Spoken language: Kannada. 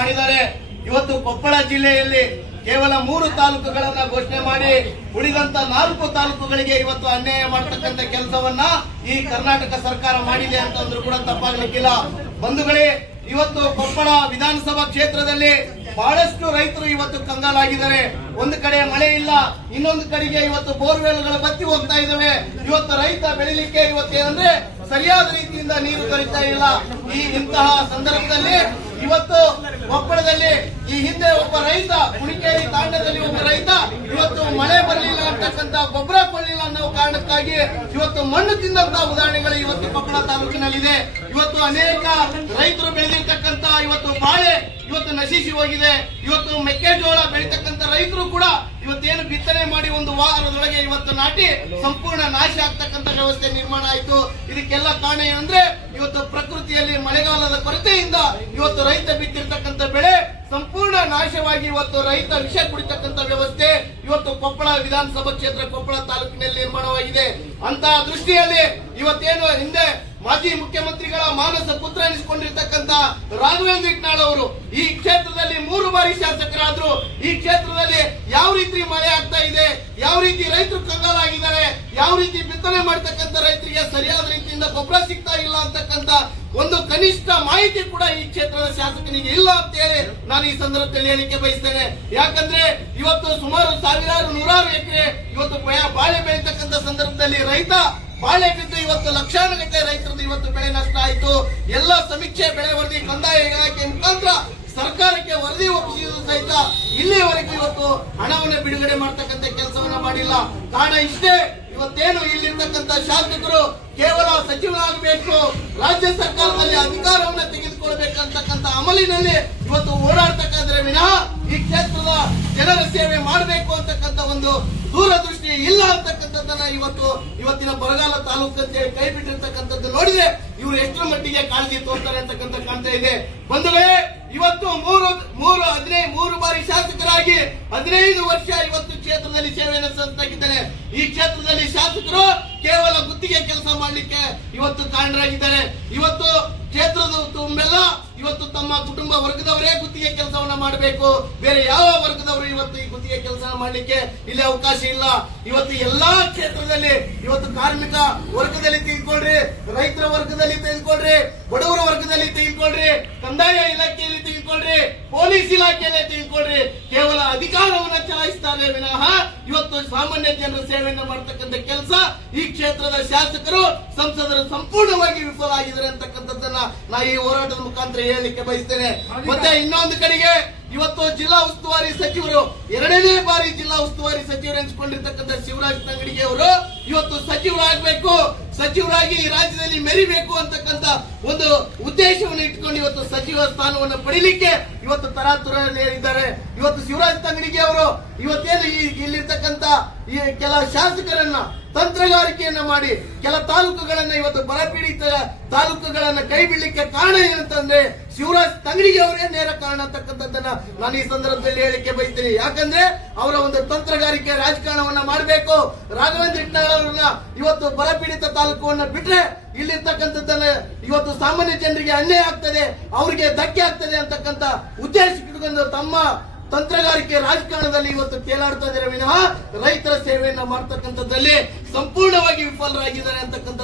ಮಾಡಿದ್ದಾರೆ. ಇವತ್ತು ಕೊಪ್ಪಳ ಜಿಲ್ಲೆಯಲ್ಲಿ ಕೇವಲ 3 ತಾಲೂಕುಗಳನ್ನ ಘೋಷಣೆ ಮಾಡಿ ಉಳಿದಂತ 4 ತಾಲೂಕುಗಳಿಗೆ ಇವತ್ತು ಅನ್ಯಾಯ ಮಾಡತಕ್ಕಂತ ಕೆಲಸವನ್ನ ಈ ಕರ್ನಾಟಕ ಸರ್ಕಾರ ಮಾಡಿದೆ ಅಂತಂದ್ರೂ ಕೂಡ ತಪ್ಪಾಗಲಿಕ್ಕಿಲ್ಲ. ಬಂಧುಗಳೇ, ಇವತ್ತು ಕೊಪ್ಪಳ ವಿಧಾನಸಭಾ ಕ್ಷೇತ್ರದಲ್ಲಿ ಬಹಳಷ್ಟು ರೈತರು ಇವತ್ತು ಕಂಗಾಲಾಗಿದ್ದಾರೆ. ಒಂದು ಕಡೆ ಮಳೆ ಇಲ್ಲ, ಇನ್ನೊಂದು ಕಡೆಗೆ ಇವತ್ತು ಬೋರ್ವೆಲ್ಗಳು ಬತ್ತಿ ಹೋಗ್ತಾ ಇದ್ದಾವೆ. ಇವತ್ತು ರೈತ ಬೆಳಿಲಿಕ್ಕೆ ಇವತ್ತೇನಂದ್ರೆ ಸರಿಯಾದ ರೀತಿಯಿಂದ ನೀರು ದೊರೀತಾ ಇಲ್ಲ. ಇಂತಹ ಸಂದರ್ಭದಲ್ಲಿ ಇವತ್ತು ಕೊಪ್ಪಳದಲ್ಲಿ ಈ ಹಿಂದೆ ಒಬ್ಬ ರೈತ, ಕುಣಿಕೇರಿ ತಾಂಡದಲ್ಲಿ ಒಬ್ಬ ರೈತ ಇವತ್ತು ಮಳೆ ಬರಲಿಲ್ಲ ಅಂತಕ್ಕಂತ, ಗೊಬ್ಬರ ಕೊಡಲಿಲ್ಲ ಅನ್ನೋ ಕಾರಣಕ್ಕಾಗಿ ಇವತ್ತು ಮಣ್ಣು ತಿಂದಂತ ಉದಾಹರಣೆಗಳು ಇವತ್ತು ಕೊಪ್ಪಳ ತಾಲೂಕಿನಲ್ಲಿದೆ. ಇವತ್ತು ಅನೇಕ ರೈತರು ಬೆಳೆದಿರ್ತಕ್ಕಂತ ಇವತ್ತು ಬಾಳೆ ಇವತ್ತು ನಶಿಸಿ ಹೋಗಿದೆ. ಇವತ್ತು ಮೆಕ್ಕೆಜೋಳ ಬೆಳೀತಕ್ಕಂತ ರೈತರು ಕೂಡ ಇವತ್ತೇನು ಬಿತ್ತನೆ ಮಾಡಿ ಒಂದು ವಾರದೊಳಗೆ ಇವತ್ತು ನಾಟಿ ಸಂಪೂರ್ಣ ನಾಶ ಆಗ್ತಕ್ಕಂತ ವ್ಯವಸ್ಥೆ ನಿರ್ಮಾಣ ಆಯಿತು. ಇದಕ್ಕೆಲ್ಲ ಕಾರಣ ಏನಂದ್ರೆ ಇವತ್ತು ಪ್ರಕೃತಿಯಲ್ಲಿ ಮಳೆಗಾಲದ ಕೊರತೆಯಿಂದ ಇವತ್ತು ರೈತ ಬಿತ್ತಿರ್ತಕ್ಕಂಥ ಬೆಳೆ ಸಂಪೂರ್ಣ ನಾಶವಾಗಿ ಇವತ್ತು ರೈತ ವಿಷ ಕುಡಿತಕ್ಕಂಥ ವ್ಯವಸ್ಥೆ ಇವತ್ತು ಕೊಪ್ಪಳ ವಿಧಾನಸಭಾ ಕ್ಷೇತ್ರ ಕೊಪ್ಪಳ ತಾಲೂಕಿನಲ್ಲಿ ನಿರ್ಮಾಣವಾಗಿದೆ. ಅಂತಹ ದೃಷ್ಟಿಯಲ್ಲಿ ಇವತ್ತೇನು ಹಿಂದೆ ಮಾಜಿ ಮುಖ್ಯಮಂತ್ರಿಗಳ ಮಾನಸ ಪುತ್ರ ಎನಿಸಿಕೊಂಡಿರ್ತಕ್ಕಂಥ ರಾಘವೇಂದ್ರ ಇಟ್ನಾಳ್ ಅವರು ಈ ಕ್ಷೇತ್ರದಲ್ಲಿ 3 ಬಾರಿ ಶಾಸಕರಾದ್ರು. ಈ ಕ್ಷೇತ್ರದಲ್ಲಿ ಯಾವ ರೀತಿ ಮಳೆ ಆಗ್ತಾ ಇದೆ, ಯಾವ ರೀತಿ ರೈತರು ಕಂಗಾಲಾಗಿದ್ದಾರೆ, ಯಾವ ರೀತಿ ಬಿತ್ತನೆ ಮಾಡತಕ್ಕಂಥ ರೈತರಿಗೆ ಸರಿಯಾದ ರೀತಿಯಿಂದ ಗೊಬ್ಬರ ಸಿಗ್ತಾ ಇಲ್ಲ ಅಂತಕ್ಕಂಥ ಒಂದು ಕನಿಷ್ಠ ಮಾಹಿತಿ ಕೂಡ ಈ ಕ್ಷೇತ್ರದ ಶಾಸಕನಿಗೆ ಇಲ್ಲ ಅಂತ ಹೇಳಿ ನಾನು ಈ ಸಂದರ್ಭದಲ್ಲಿ ಹೇಳಿಕೆ ಬಯಸ್ತೇನೆ. ಯಾಕಂದ್ರೆ ಇವತ್ತು ಸುಮಾರು ಸಾವಿರಾರು ನೂರಾರು ಎಕರೆ ಇವತ್ತು ಬಾಳೆ ಬೆಳೀತಕ್ಕಂಥ ಸಂದರ್ಭದಲ್ಲಿ ರೈತ ಬಾಳೆ ಬಿದ್ದು ಇವತ್ತು ಲಕ್ಷಾನುಗಟ್ಟಲೆ ರೈತರದ್ದು ಇವತ್ತು ಬೆಳೆ ನಷ್ಟ ಆಯಿತು. ಎಲ್ಲ ಸಮೀಕ್ಷೆ ಬೆಳೆ ವರದಿ ಕಂದಾಯ ಇಲಾಖೆ ಮುಖಾಂತರ ಸರ್ಕಾರಕ್ಕೆ ವರದಿ ಒಪ್ಪಿಸಿದ್ರು ಸಹಿತ ಇಲ್ಲಿಯವರೆಗೂ ಇವತ್ತು ಹಣವನ್ನು ಬಿಡುಗಡೆ ಮಾಡತಕ್ಕಂಥ ಕೆಲಸವನ್ನ ಮಾಡಿಲ್ಲ. ಕಾರಣ ಇಷ್ಟೇ, ಇವತ್ತೇನು ಇಲ್ಲಿರ್ತಕ್ಕಂಥ ಶಾಸಕರು ಕೇವಲ ಸಚಿವರಾಗಬೇಕು, ರಾಜ್ಯ ಸರ್ಕಾರದಲ್ಲಿ ಅಧಿಕಾರವನ್ನು ತೆಗೆದುಕೊಳ್ಬೇಕಂತಕ್ಕಂಥ ಅಮಲಿನಲ್ಲಿ ಇವತ್ತು ಓಡಾಡ್ತಕ್ಕಂದ್ರೆ ವಿನಃ ಈ ಕ್ಷೇತ್ರದ ಜನರ ಸೇವೆ ಮಾಡಬೇಕು ಅಂತಕ್ಕಂಥ ಒಂದು ದೂರದೃಷ್ಟಿ ಇಲ್ಲ ಅಂತಕ್ಕಂಥದ್ದನ್ನ ಇವತ್ತಿನ ಬರಗಾಲ ತಾಲೂಕು ಅಂತೇಳಿ ಕೈ ಬಿಟ್ಟಿರ್ತಕ್ಕಂಥದ್ದು ನೋಡಿದ್ರೆ ಇವರು ಎಷ್ಟರ ಮಟ್ಟಿಗೆ ಕಾಳಜಿ ತೋರ್ತಾರೆ ಅಂತಕ್ಕಂಥ ಕಾಣ್ತಾ ಇದೆ. ಬಂಧುಗಳೇ, ಇವತ್ತು 3 ಬಾರಿ ಶಾಸಕರಾಗಿ 15 ವರ್ಷ ಇವತ್ತು ಕ್ಷೇತ್ರದಲ್ಲಿ ಸೇವೆಯನ್ನು ಸಲ್ಲಿಸಿದ್ದಾರೆ. ಈ ಕ್ಷೇತ್ರದಲ್ಲಿ ಶಾಸಕರು ಕೇವಲ ಗುತ್ತಿಗೆ ಕೆಲಸ ಮಾಡಲಿಕ್ಕೆ ಇವತ್ತು ಕಾರಣರಾಗಿದ್ದಾರೆ. ಇವತ್ತು ಕ್ಷೇತ್ರದ ತುಂಬೆಲ್ಲ ಇವತ್ತು ತಮ್ಮ ಕುಟುಂಬ ವರ್ಗದವರೇ ಗುತ್ತಿಗೆ ಕೆಲಸವನ್ನ ಮಾಡಬೇಕು, ಬೇರೆ ಯಾವ ವರ್ಗದವರು ಇವತ್ತು ಈ ಗುತ್ತಿಗೆ ಕೆಲಸ ಮಾಡಲಿಕ್ಕೆ ಇಲ್ಲಿ ಅವಕಾಶ ಇಲ್ಲ. ಇವತ್ತು ಎಲ್ಲಾ ಕ್ಷೇತ್ರದಲ್ಲಿ ಇವತ್ತು ಕಾರ್ಮಿಕ ವರ್ಗದಲ್ಲಿ ತೆಗೆದುಕೊಳ್ರಿ, ರೈತರ ವರ್ಗದಲ್ಲಿ ತೆಗೆದುಕೊಳ್ರಿ, ಬಡವರ ವರ್ಗದಲ್ಲಿ ತೆಗೆದುಕೊಳ್ರಿ, ಕಂದಾಯ ಇಲಾಖೆಯಲ್ಲಿ ತೆಗೆದುಕೊಳ್ರಿ, ಪೊಲೀಸ್ ಇಲಾಖೆಯಲ್ಲಿ ತೆಗೆದುಕೊಳ್ರಿ, ಕೇವಲ ಅಧಿಕಾರವನ್ನ ಚಲಾಯಿಸ್ತಾರೆ ವಿನಃ ಇವತ್ತು ಸಾಮಾನ್ಯ ಜನರ ಸೇವೆಯನ್ನು ಮಾಡತಕ್ಕಂಥ ಕೆಲಸ ಈ ಕ್ಷೇತ್ರದ ಶಾಸಕರು ಸಂಸದರು ಸಂಪೂರ್ಣವಾಗಿ ವಿಫಲ ಆಗಿದ್ದಾರೆ ಅಂತಕ್ಕಂಥದ್ದನ್ನ ನಾ ಈ ಹೋರಾಟದ ಮುಖಾಂತರ ಹೇಳಲಿಕ್ಕೆ ಬಯಸ್ತೇನೆ. ಮತ್ತೆ ಇನ್ನೊಂದು ಕಡೆಗೆ ಇವತ್ತು ಜಿಲ್ಲಾ ಉಸ್ತುವಾರಿ ಸಚಿವರು 2ನೇ ಬಾರಿ ಜಿಲ್ಲಾ ಉಸ್ತುವಾರಿ ಸಚಿವರು ಎನಿಸಿಕೊಂಡಿರ್ತಕ್ಕಂಥ ಶಿವರಾಜ್ ತಂಗಡಿಗೆ ಅವರು ಇವತ್ತು ಸಚಿವರಾಗಬೇಕು, ಸಚಿವರಾಗಿ ಈ ರಾಜ್ಯದಲ್ಲಿ ಮೆರಿಬೇಕು ಅಂತಕ್ಕಂಥ ಒಂದು ಉದ್ದೇಶವನ್ನು ಇಟ್ಕೊಂಡು ಇವತ್ತು ಸಚಿವ ಸ್ಥಾನವನ್ನು ಪಡಿಲಿಕ್ಕೆ ಇವತ್ತು ತರಾತುರಲ್ಲಿ ಹೇಳಿದ್ದಾರೆ. ಇವತ್ತು ಶಿವರಾಜ್ ತಂಗಡಿಗೆ ಅವರು ಇವತ್ತೇನು ಇಲ್ಲಿರ್ತಕ್ಕಂಥ ಈ ಕೆಲ ಶಾಸಕರನ್ನ ತಂತ್ರಗಾರಿಕೆಯನ್ನ ಮಾಡಿ ಕೆಲ ತಾಲೂಕುಗಳನ್ನ ಇವತ್ತು ಬರಪೀಡಿತ ತಾಲೂಕುಗಳನ್ನ ಕೈ ಬಿಡಲಿಕ್ಕೆ ಕಾರಣ ಏನಂತಂದ್ರೆ ಶಿವರಾಜ್ ತಂಗಡಿಗೆ ಅವರೇ ನೇರ ಕಾರಣ ಅಂತಕ್ಕಂಥದ್ದನ್ನ ನಾನು ಈ ಸಂದರ್ಭದಲ್ಲಿ ಹೇಳಿಕೆ ಬಯಸ್ತೀನಿ. ಯಾಕಂದ್ರೆ ಅವರ ಒಂದು ತಂತ್ರಗಾರಿಕೆ ರಾಜಕಾರಣವನ್ನ ಮಾಡಬೇಕು. ರಾಘವೇಂದ್ರ ಇಟ್ನಾಳ್ ಅವರನ್ನ ಇವತ್ತು ಬರಪೀಡಿತ ತಾಲೂಕುವನ್ನ ಬಿಟ್ರೆ ಇಲ್ಲಿರ್ತಕ್ಕಂಥದ್ದನ್ನ ಇವತ್ತು ಸಾಮಾನ್ಯ ಜನರಿಗೆ ಅನ್ಯಾಯ ಆಗ್ತದೆ, ಅವರಿಗೆ ಧಕ್ಕೆ ಆಗ್ತದೆ ಅಂತಕ್ಕಂಥ ಉದ್ದೇಶ ಇಟ್ಕೊಂಡು ತಮ್ಮ ತಂತ್ರಗಾರಿಕೆ ರಾಜಕಾರಣದಲ್ಲಿ ಇವತ್ತು ತೇಲಾಡ್ತಾ ಇದ್ದಾರೆ ವಿನಃ ರೈತರ ಸೇವೆಯನ್ನ ಮಾಡ್ತಕ್ಕಂಥದ್ದಲ್ಲಿ ಸಂಪೂರ್ಣವಾಗಿ ವಿಫಲರಾಗಿದ್ದಾರೆ ಅಂತಕ್ಕಂಥ